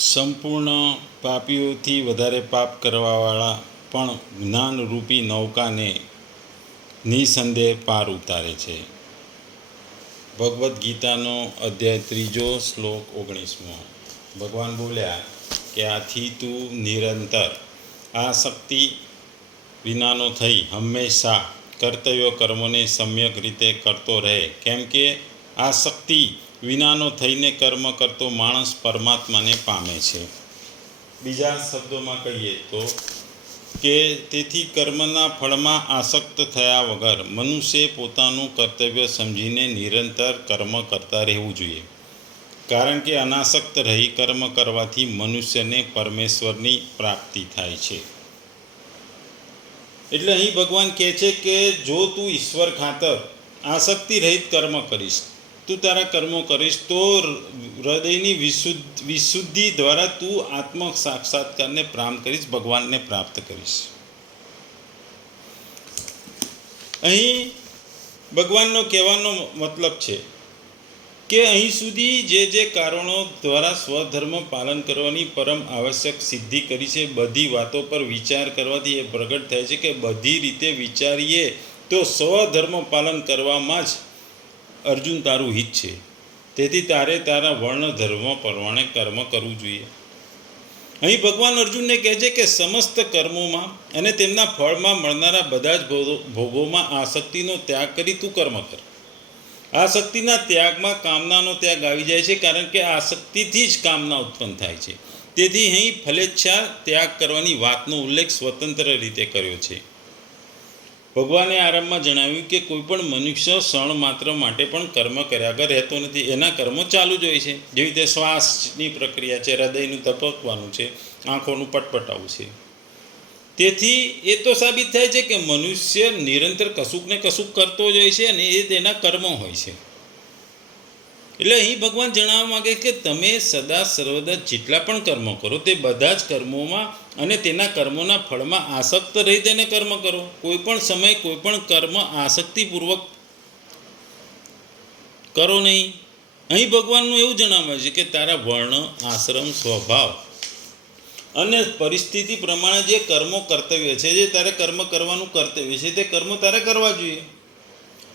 સંપૂર્ણ પાપીઓથી વધારે પાપ કરવાવાળા પણ જ્ઞાનરૂપી નૌકાને નિસંદેહ પાર ઉતારે છે. ભગવદ્ ગીતાનો અધ્યાય 3 શ્લોક 19. ભગવાન બોલ્યા કે આથી તું નિરંતર આસક્તિ વિનાનો થઈ હંમેશા કર્તવ્ય કર્મોને સમ્યક રીતે કરતો રહે, કેમ કે આસક્તિ વિનાનો થઈને કર્મ કરતો માણસ પરમાત્માને પામે છે. બીજા શબ્દોમાં કહીએ તો કે તેથી કર્મના ફળમાં આસક્ત થયા વગર મનુષ્યે પોતાનું કર્તવ્ય સમજીને નિરંતર કર્મ કરતા રહેવું જોઈએ, કારણ કે અનાસક્ત રહી કર્મ કરવાથી મનુષ્યને પરમેશ્વરની પ્રાપ્તિ થાય છે. એટલે અહીં ભગવાન કહે છે કે જો તું ઈશ્વર ખાતર આસક્તિ રહિત કર્મ કરીશ, તું તારા કર્મો કરીશ, તો હૃદયની વિશુદ્ધિ દ્વારા તું આત્મ સાક્ષાત્કારને પ્રાપ્ત કરીશ, ભગવાનને પ્રાપ્ત કરીશ. અહીં ભગવાનનો કહેવાનો મતલબ છે કે અહીં સુધી જે કારણો દ્વારા સ્વધર્મ પાલન કરવાની પરમ આવશ્યક સિદ્ધિ કરી છે, બધી વાતો પર વિચાર કરવાથી એ પ્રગટ થાય છે કે બધી રીતે વિચારીએ તો સ્વધર્મ પાલન કરવામાં જ અર્જુન તારું હિત છે. તેથી તારે તારા વર્ણ ધર્મ પ્રમાણે કર્મ કરવું જોઈએ. અહીં ભગવાન અર્જુનને કહે છે કે સમસ્ત કર્મોમાં અને તેમના ફળમાં મળનારા બધા જ ભોગોમાં આસક્તિનો ત્યાગ કરી તું કર્મ કર. આસક્તિના ત્યાગમાં કામનાનો ત્યાગ આવી જાય છે, કારણ કે આસક્તિથી જ કામના ઉત્પન્ન થાય છે. તેથી અહીં ફલેચ્છા ત્યાગ કરવાની વાતનો ઉલ્લેખ સ્વતંત્ર રીતે કર્યો છે. ભગવાને આરંભમાં જણાવ્યું કે કોઈ પણ મનુષ્ય ક્ષણ માત્ર માટે પણ કર્મ કર્યા વગર રહેતો નથી. એના કર્મો ચાલુ જ હોય છે. જેવી રીતે શ્વાસની પ્રક્રિયા છે, હૃદયનું ધબકવાનું છે, આંખોનું પટપટાવું છે. તેથી એ તો સાબિત થાય છે કે મનુષ્ય નિરંતર કશુંક ને કશુંક કરતો જ હોય છે અને એ તેના કર્મો હોય છે. એટલે અહીં ભગવાન જણાવવા માગે કે તમે સદા સર્વદા જેટલા પણ કર્મો કરો તે બધા જ કર્મોમાં અને તેના કર્મોના ફળમાં આસક્ત રહી તેને કર્મ કરો. કોઈ પણ સમય કોઈ પણ કર્મ આસક્તિપૂર્વક કરો નહીં. અહીં ભગવાનનું એવું જણાવે છે કે તારા વર્ણ, આશ્રમ, સ્વભાવ અને પરિસ્થિતિ પ્રમાણે જે કર્મો કર્તવ્ય છે, જે તારે કર્મ કરવાનું કર્તવ્ય છે, તે કર્મો તારે કરવા જોઈએ.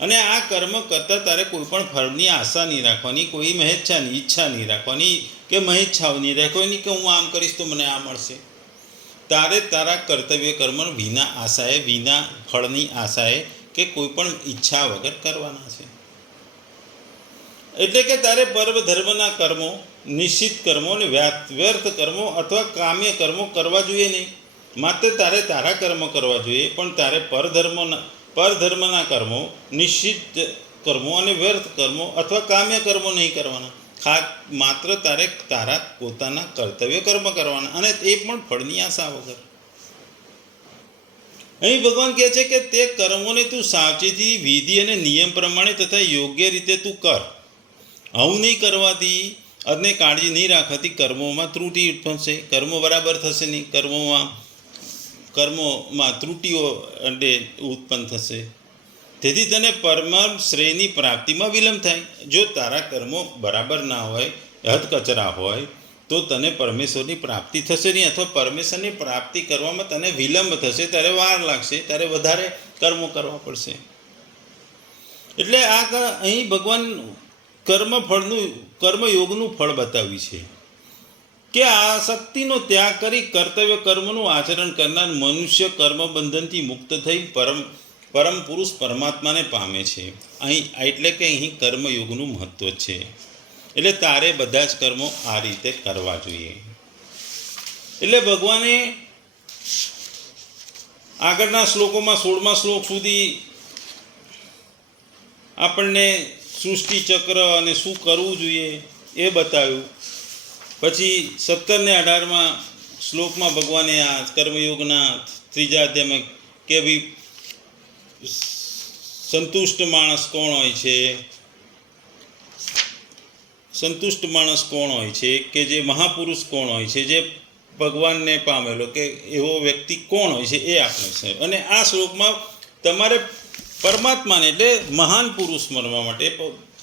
અને આ કર્મ કરતાં તારે કોઈ પણ ફળની આશા નહીં રાખવાની, કોઈ મહેચ્છાની ઈચ્છા નહીં રાખવાની કે મહેચ્છાઓ નહીં રાખવાની કે હું આમ કરીશ તો મને આ મળશે. તારે તારા કર્તવ્ય કર્મ વિના આશાએ, વિના ફળની આશાએ કે કોઈ પણ ઈચ્છા વગર કરવાના છે. એટલે કે તારે પર્વ ધર્મના કર્મો, નિશ્ચિત કર્મો અને વ્યર્થ કર્મો અથવા કામ્ય કર્મો કરવા જોઈએ નહીં. માત્ર તારે તારા કર્મ કરવા જોઈએ, પણ તારે પરધર્મના કર્મો, નિશ્ચિત કર્મો અને વ્યર્થ કર્મો અથવા કામ્ય કર્મો નહીં કરવાના. માત્ર તારે તારા પોતાના કર્તવ્ય કર્મ કરવાના, અને એ પણ ફળની આશા વગર. અહીં ભગવાન કહે છે કે તે કર્મોને તું સાવચેતી, વિધિ અને નિયમ પ્રમાણે તથા યોગ્ય રીતે તું કર. આવું નહીં કરવાથી અને કાળજી નહીં રાખવાથી કર્મોમાં ત્રુટિ ઉત્પન્ન થશે, કર્મો બરાબર થશે નહીં, કર્મોમાં ત્રુટિઓ ઉત્પન્ન થશે. તેથી તને પરમ શ્રેયની પ્રાપ્તિમાં વિલંબ થાય. જો તારા કર્મો બરાબર ના હોય, હદકચરા હોય, તો તને પરમેશ્વરની પ્રાપ્તિ થશે નહીં, અથવા પરમેશ્વરની પ્રાપ્તિ કરવામાં તને વિલંબ થશે, તારે વાર લાગશે, તારે વધારે કર્મો કરવા પડશે. એટલે અહીં ભગવાન કર્મયોગનું ફળ બતાવ્યું છે કે આસક્તિનો ત્યાગ કરી કર્તવ્ય કર્મનું આચરણ કરનાર મનુષ્ય કર્મબંધનથી મુક્ત થઈ પરમ પુરુષ પરમાત્માને પામે છે. એટલે કે અહીં કર્મયોગનું મહત્વ છે. એટલે તારે બધા જ કર્મો આ રીતે કરવા જોઈએ. એટલે ભગવાને આગળના શ્લોકોમાં 16મા શ્લોક સુધી આપણને સૃષ્ટિ ચક્ર અને શું કરવું જોઈએ એ બતાવ્યું. પછી 17 ને 18મા શ્લોકમાં ભગવાને આ કર્મયોગના 3જા અધ્યાયમાં કે ભાઈ સંતુષ્ટ માણસ કોણ હોય છે, સંતુષ્ટ માણસ કોણ હોય છે, કે જે મહાપુરુષ કોણ હોય છે, જે ભગવાનને પામેલો કે એવો વ્યક્તિ કોણ હોય છે, એ આપણે છે. અને આ શ્લોકમાં તમારે પરમાત્માને એટલે મહાન પુરુષ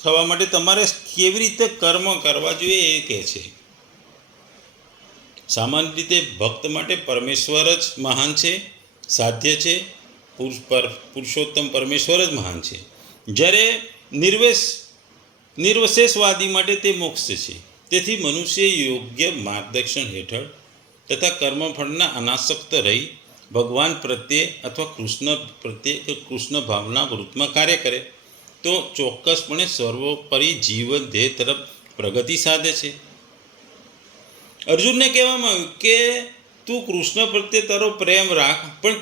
થવા માટે તમારે કેવી રીતે કર્મ કરવા જોઈએ એ કહે છે. સામાન્ય રીતે ભક્ત માટે પરમેશ્વર જ મહાન છે, સાધ્ય છે, પુરુષોત્તમ પરમેશ્વર જ મહાન છે, જ્યારે નિર્વશેષવાદી માટે તે મોક્ષ છે. તેથી મનુષ્ય યોગ્ય માર્ગદર્શન હેઠળ તથા કર્મફળના અનાસક્ત રહી ભગવાન પ્રત્યે અથવા કૃષ્ણ પ્રત્યે કે કૃષ્ણ ભાવના વૃત્તમાં કાર્ય કરે તો ચોક્કસપણે સર્વોપરી જીવન ધ્યેય તરફ પ્રગતિ સાધે છે. અર્જુનને કહેવામાં આવ્યું કે તું કૃષ્ણ પ્રત્યે તારો પ્રેમ રાખ, પણ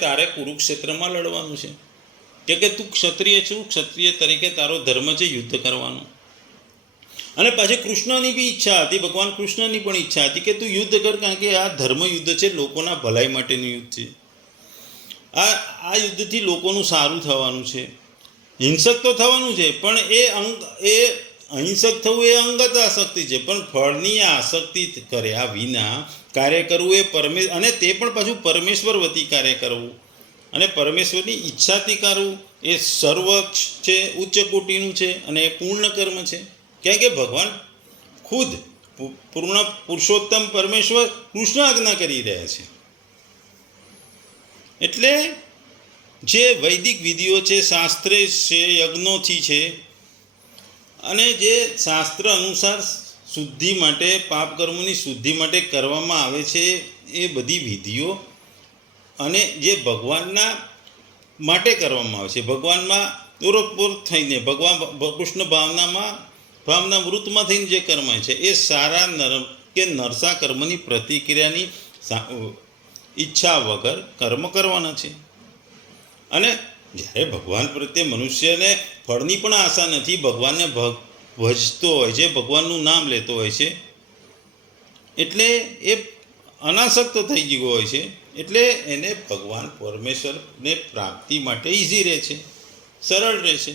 તારે કુરુક્ષેત્રમાં લડવાનું છે, કે તું ક્ષત્રિય છું, ક્ષત્રિય તરીકે તારો ધર્મ છે યુદ્ધ કરવાનું. અને પાછી કૃષ્ણની બી ઈચ્છા હતી, ભગવાન કૃષ્ણની પણ ઈચ્છા હતી કે તું યુદ્ધ કર, કારણ કે આ ધર્મ યુદ્ધ છે, લોકોના ભલાઈ માટેનું યુદ્ધ છે. આ યુદ્ધથી લોકોનું સારું થવાનું છે. હિંસક તો થવાનું છે, પણ એ અહિંસક થવું એ અંગત આસક્તિ છે, પણ ફળની આસક્તિ કર્યા વિના કાર્ય કરવું એ અને તે પણ પાછું પરમેશ્વર વતી કાર્ય કરવું અને પરમેશ્વરની ઈચ્છાથી કરવું એ સર્વોચ્ચ છે, ઉચ્ચ કોટીનું છે અને એ પૂર્ણ કર્મ છે. કારણ કે ભગવાન ખુદ પુરુષોત્તમ પરમેશ્વર કૃષ્ણ આજ્ઞા કરી રહ્યા છે. એટલે જે વૈદિક વિધિઓ છે, શાસ્ત્રે છે, યજ્ઞોથી છે, અને જે શાસ્ત્ર અનુસાર શુદ્ધિ માટે, પાપ કર્મોની શુદ્ધિ માટે કરવામાં આવે છે, એ બધી વિધિઓ અને જે ભગવાનના માટે કરવામાં આવે છે, ભગવાનમાં ઓતપ્રોત થઈને કૃષ્ણ ભાવના વૃત્તમાં થઈને જે કર્મ છે એ સારા નરસા કર્મની પ્રતિક્રિયાની ઈચ્છા વગર કર્મ કરવાના છે. અને જ્યારે ભગવાન પ્રત્યે મનુષ્યને ફળની પણ આશા નથી, ભગવાનને ભજતો હોય છે, ભગવાનનું નામ લેતો હોય છે, એટલે એ અનાસક્ત થઈ ગયો હોય છે, એટલે એને ભગવાન પરમેશ્વરને પ્રાપ્તિ માટે ઇઝી રહે છે, સરળ રહે છે.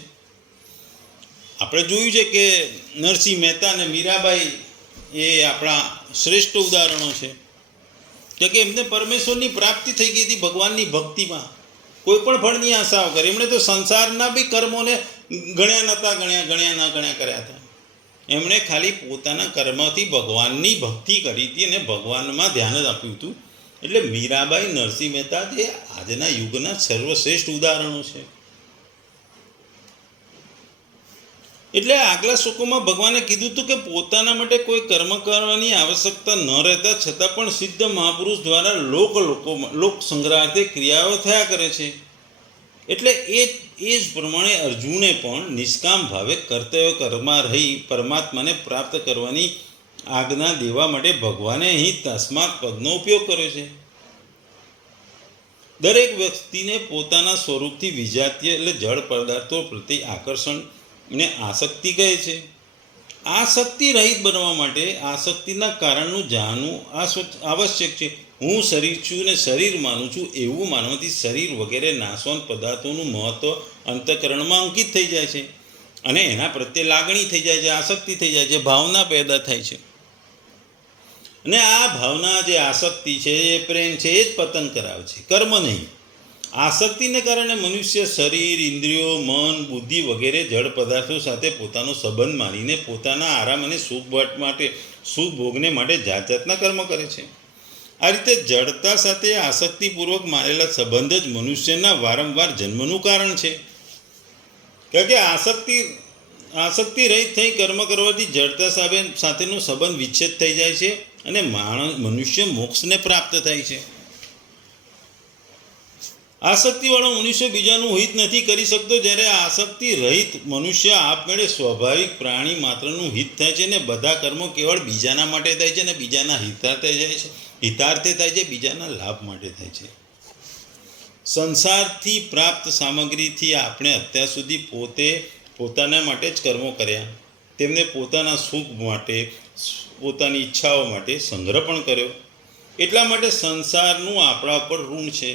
આપણે જોયું છે કે નરસિંહ મહેતા અને મીરાબાઈ એ આપણા શ્રેષ્ઠ ઉદાહરણો છે કે એમને પરમેશ્વરની પ્રાપ્તિ થઈ ગઈ હતી ભગવાનની ભક્તિમાં, કોઈ પણ ફળની આશા વગર. એમણે તો સંસારના બી કર્મોને ગણ્યા કર્યા હતા. એમણે ખાલી પોતાના કર્મથી ભગવાનની ભક્તિ કરી હતી અને ભગવાનમાં ધ્યાન જ આપ્યું હતું. એટલે મીરાબાઈ, નરસિંહ મહેતા એ આજના યુગના સર્વશ્રેષ્ઠ ઉદાહરણો છે. એટલે આગલા શ્લોકોમાં ભગવાને કીધું હતું કે પોતાના માટે કોઈ કર્મ કરવાની આવશ્યકતા ન રહેતા છતાં પણ સિદ્ધ મહાપુરુષ દ્વારા લોક સંગ્રહાર્થે ક્રિયાઓ થયા કરે છે. એટલે એ જ પ્રમાણે અર્જુને પણ નિષ્કામ ભાવે કર્તવ્ય કર્મમાં રહી પરમાત્માને પ્રાપ્ત કરવાની આજ્ઞા દેવા માટે ભગવાને અહીં તસ્માત પદનો ઉપયોગ કર્યો છે. દરેક વ્યક્તિને પોતાના સ્વરૂપથી વિજાતીય એટલે જળ પદાર્થો પ્રત્યે આકર્ષણ ને આસક્તિ કહે છે. આસક્તિ રહિત બનવા માટે આસક્તિના કારણનું જાણવું આવશ્યક છે. હું શરીર છું ને શરીર માનું છું એવું માનવાથી શરીર વગેરે નાશવાન પદાર્થોનું મહત્વ અંતઃકરણમાં અંકિત થઈ જાય છે અને એના પ્રત્યે લાગણી થઈ જાય છે, આસક્તિ થઈ જાય છે, ભાવના પેદા થાય છે. અને આ ભાવના જે આસક્તિ છે, એ પ્રેમ છે, એ જ પતન કરાવે છે, કર્મ નહીં. આસક્તિને કારણે મનુષ્ય શરીર, ઇન્દ્રિયો, મન, બુદ્ધિ વગેરે જળ પદાર્થો સાથે પોતાનો સંબંધ માનીને પોતાના આરામ અને સુખ ભોગને માટે જાતના કર્મ કરે છે. આ રીતે જડતા સાથે આસક્તિપૂર્વક માનેલા સંબંધ જ મનુષ્યના વારંવાર જન્મનું કારણ છે. કારણ કે આસક્તિ રહિત થઈ કર્મ કરવાથી જડતા સાથેનો સંબંધ વિચ્છેદ થઈ જાય છે અને મનુષ્ય મોક્ષને પ્રાપ્ત થાય છે. આસક્તિવાળો મનુષ્ય બીજાનું હિત નથી કરી શકતો, જ્યારે આસક્તિ રહિત મનુષ્ય આપમેળે સ્વાભાવિક પ્રાણી માત્રનું હિત થાય છે અને બધા કર્મો કેવળ બીજાના માટે થાય છે અને બીજાના હિતાર્થે થાય છે, બીજાના લાભ માટે થાય છે. સંસારથી પ્રાપ્ત સામગ્રીથી આપણે અત્યાર સુધી પોતાના માટે જ કર્મો કર્યા, તેમને પોતાના સુખ માટે, પોતાની ઈચ્છાઓ માટે સંગ્રહ પણ કર્યો. એટલા માટે સંસારનું આપણા પર ઋણ છે.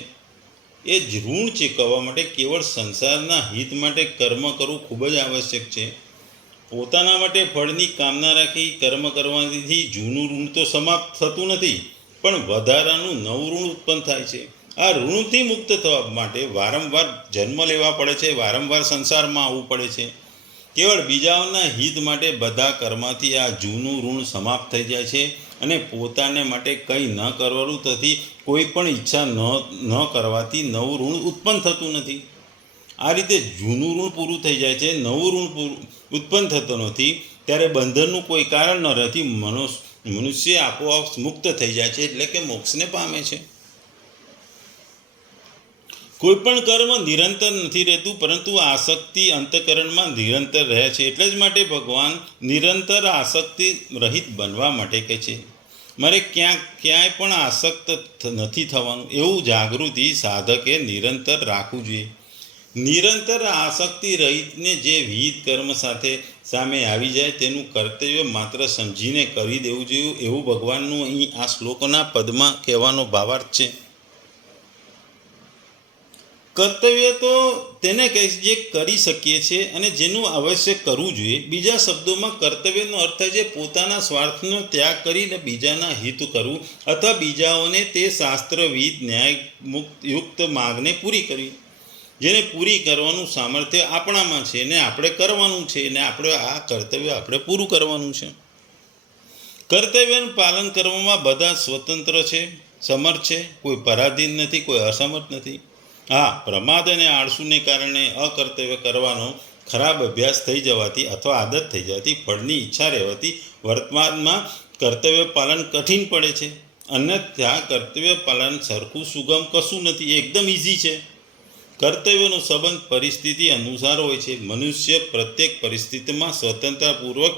એ જ ઋણ ચૂકવવા માટે કેવળ સંસારના હિત માટે કર્મ કરવું ખૂબ જ આવશ્યક છે. પોતાના માટે ફળની કામના રાખી કર્મ કરવાથી જૂનું ઋણ તો સમાપ્ત થતું નથી, પણ વધારાનું નવું ઋણ ઉત્પન્ન થાય છે. આ ઋણથી મુક્ત થવા માટે વારંવાર જન્મ લેવા પડે છે, વારંવાર સંસારમાં આવવું પડે છે. કેવળ બીજાઓના હિત માટે બધા કર્મથી આ જૂનું ઋણ સમાપ્ત થઈ જાય છે અને પોતાને માટે કંઈ ન કરવાનું તથી કોઈ પણ ઈચ્છા ન કરવાથી નવું ઋણ ઉત્પન્ન થતું નથી. આ રીતે જૂનું ઋણ પૂરું થઈ જાય છે, નવું ઋણ ઉત્પન્ન થતું નથી. ત્યારે બંધનનું કોઈ કારણ ન રહેતી મનુષ્ય આપોઆપ મુક્ત થઈ જાય છે, એટલે કે મોક્ષને પામે છે. કોઈ પણ કર્મ નિરંતર નથી રહેતું, પરંતુ આસક્તિ અંતઃકરણમાં નિરંતર રહે છે. એટલે જ માટે ભગવાન નિરંતર આસક્તિ રહિત બનવા માટે કહે છે. મારે ક્યાંય પણ આસક્ત નથી થવાનું એવું જાગૃતિ સાધકે નિરંતર રાખવું જોઈએ. નિરંતર આસક્તિ રહિતને જે વિહિત કર્મ સાથે સામે આવી જાય તેનું કર્તવ્ય માત્ર સમજીને કરી દેવું જોઈએ, એવું ભગવાનનું અહીં આ શ્લોકના પદમાં કહેવાનો ભાવાર્થ છે. કર્તવ્ય તો તેને કહે છે જે કરી શકીએ છીએ અને જેનું અવશ્ય કરવું જોઈએ. બીજા શબ્દોમાં કર્તવ્યનો અર્થ થાય છે પોતાના સ્વાર્થનો ત્યાગ કરીને બીજાના હિત કરવું અથવા બીજાઓને તે શાસ્ત્રવિદ ન્યાય યુક્ત માગને પૂરી કરવી. જેને પૂરી કરવાનું સામર્થ્ય આપણામાં છે ને આપણે કરવાનું છે, ને આપણે આ કર્તવ્ય આપણે પૂરું કરવાનું છે. કર્તવ્યનું પાલન કરવામાં બધા સ્વતંત્ર છે, સમર્થ છે. કોઈ પરાધીન નથી, કોઈ અસમર્થ નથી. હા, પ્રમાદ અને આળસુને કારણે અકર્તવ્ય કરવાનો ખરાબ અભ્યાસ થઈ જવાથી અથવા આદત થઈ જવાથી ફળની ઈચ્છા રહેવાથી વર્તમાનમાં કર્તવ્ય પાલન કઠિન પડે છે. અન્યથા કર્તવ્ય પાલન સરખું સુગમ કશું નથી, એકદમ ઇઝી છે. કર્તવ્યનો સંબંધ પરિસ્થિતિ અનુસાર હોય છે. મનુષ્ય પ્રત્યેક પરિસ્થિતિમાં સ્વતંત્રપૂર્વક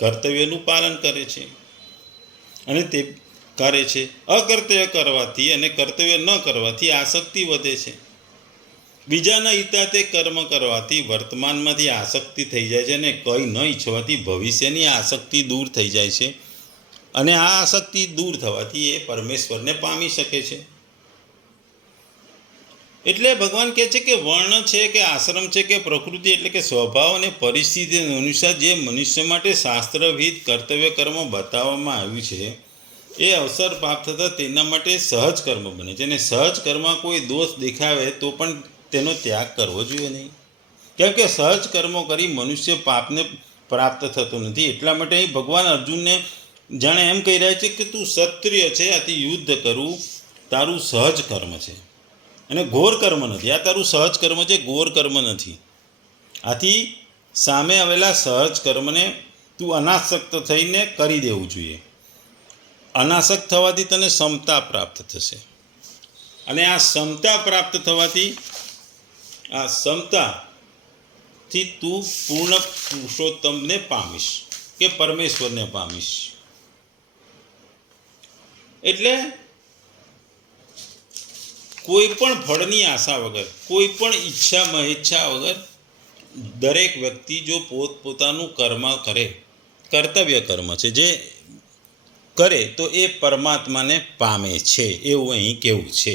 કર્તવ્યનું પાલન કરે છે અને તે કરે છે. અકર્તવ્ય કરવાથી અને કર્તવ્ય ન કરવાથી આસક્તિ વધે છે. બીજાના હિતાર્થે કર્મ કરવાથી વર્તમાનમાંથી આસક્તિ થઈ જાય છે અને કંઈ ન ઈચ્છવાથી ભવિષ્યની આસક્તિ દૂર થઈ જાય છે અને આ આસક્તિ દૂર થવાથી એ પરમેશ્વરને પામી શકે છે. એટલે ભગવાન કહે છે કે વર્ણ છે કે આશ્રમ છે કે પ્રકૃતિ એટલે કે સ્વભાવ અને પરિસ્થિતિ અનુસાર જે મનુષ્ય માટે શાસ્ત્રવિદ કર્તવ્ય કર્મ બતાવવામાં આવ્યું છે એ અવસર પ્રાપ્ત થતાં તેના માટે સહજ કર્મ બને છે. અને સહજ કર્મમાં કોઈ દોષ દેખાવે તો પણ તેનો ત્યાગ કરવો જોઈએ નહીં, કેમ કે સહજ કર્મો કરી મનુષ્ય પાપને પ્રાપ્ત થતો નથી. એટલા માટે અહીં ભગવાન અર્જુનને જાણે એમ કહી રહ્યા છે કે તું ક્ષત્રિય છે, આથી યુદ્ધ કરવું તારું સહજ કર્મ છે અને ઘોર કર્મ નથી. આ તારું સહજ કર્મ છે, ઘોર કર્મ નથી. આથી સામે આવેલા સહજ કર્મને તું અનાસક્ત થઈને કરી દેવું જોઈએ. અનાસક્ત થવાથી તને સમતા પ્રાપ્ત થશે અને આ સમતા પ્રાપ્ત થવાથી આ સમતાથી તું પૂર્ણ પુરુષોત્તમને પામીશ કે પરમેશ્વરને પામીશ. એટલે કોઈ પણ ફળની આશા વગર, કોઈ પણ ઈચ્છા મહેચ્છા વગર દરેક વ્યક્તિ જો પોતાનું કર્મ કરે, કર્તવ્ય કર્મ છે જે કરે તો એ પરમાત્માને પામે છે, એવું અહીં કહેવું છે.